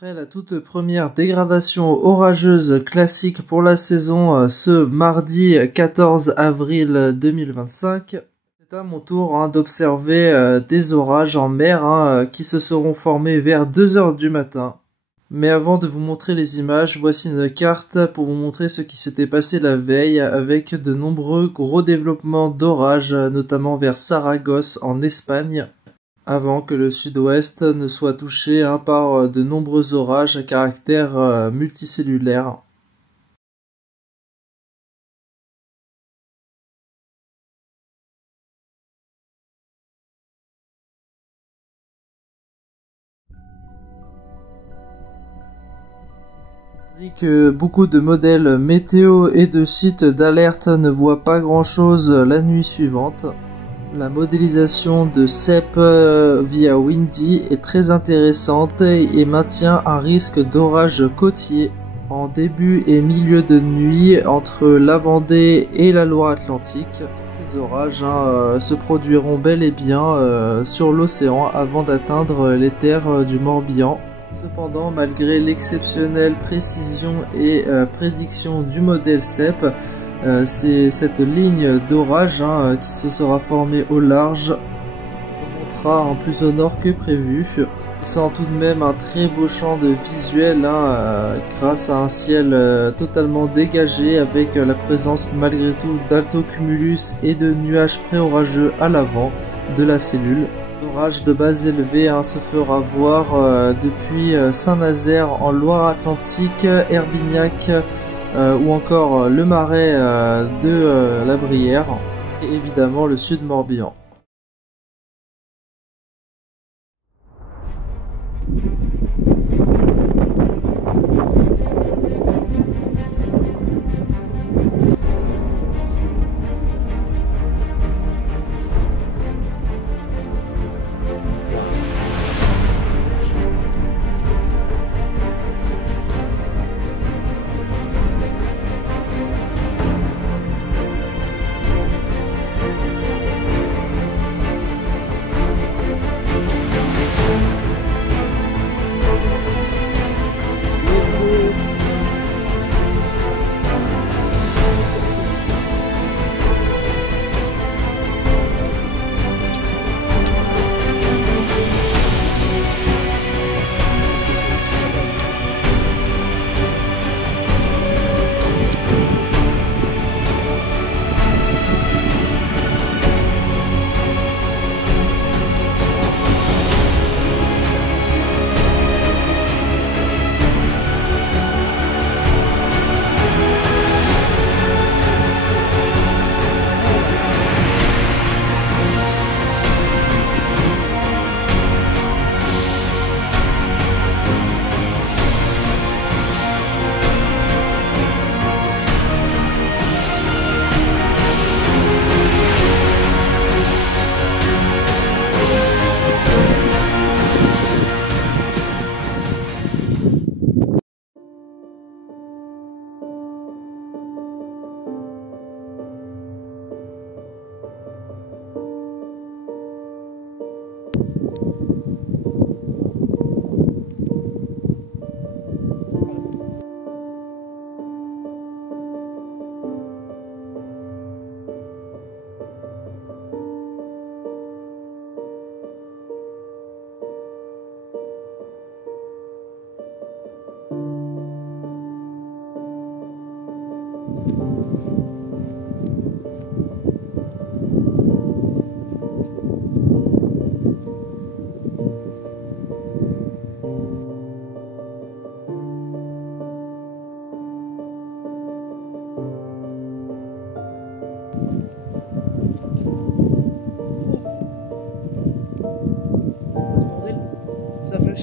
Après la toute première dégradation orageuse classique pour la saison ce mardi 14 avril 2025, c'est à mon tour d'observer des orages en mer qui se seront formés vers 2 heures du matin. Mais avant de vous montrer les images, voici une carte pour vous montrer ce qui s'était passé la veille avec de nombreux gros développements d'orages, notamment vers Saragosse en Espagne, avant que le sud-ouest ne soit touché par de nombreux orages à caractère multicellulaire. Que beaucoup de modèles météo et de sites d'alerte ne voient pas grand-chose la nuit suivante. La modélisation de CEP via Windy est très intéressante et maintient un risque d'orage côtier en début et milieu de nuit entre la Vendée et la Loire-Atlantique. Ces orages se produiront bel et bien sur l'océan avant d'atteindre les terres du Morbihan. Cependant, malgré l'exceptionnelle précision et prédiction du modèle CEP, c'est cette ligne d'orage qui se sera formée au large remontera plus au nord que prévu, laissant tout de même un très beau champ de visuel grâce à un ciel totalement dégagé avec la présence malgré tout d'altocumulus et de nuages pré-orageux à l'avant de la cellule. L'orage de base élevée se fera voir depuis Saint-Nazaire en Loire-Atlantique, Herbignac, ou encore le marais de la Brière et évidemment le sud Morbihan.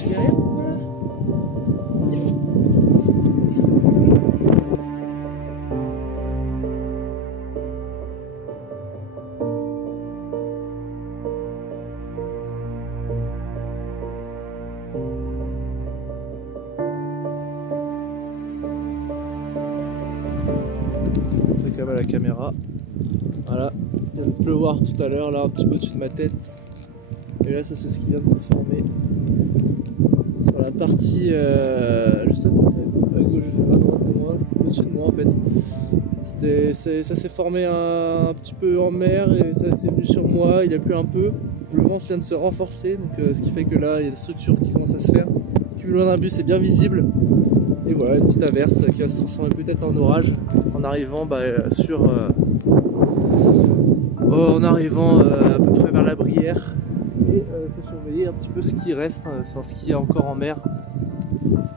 c'est derrière, voilà. Quand même à la caméra. Voilà, il vient de pleuvoir tout à l'heure, là un petit peu au-dessus de ma tête. Et là, ça c'est ce qui vient de se former sur la partie juste à gauche, à droite de moi, au-dessus de moi en fait. Ça s'est formé un petit peu en mer et ça s'est venu sur moi. Il a plu un peu. Le vent vient de se renforcer, donc ce qui fait que là il y a des structures qui commencent à se faire. Plus loin d'un bus, c'est bien visible. Et voilà, une petite averse qui va se transformer peut-être en orage en arrivant en arrivant à peu près vers la Brière. Et il faut surveiller un petit peu ce qui reste, enfin ce qui est encore en mer. Voilà,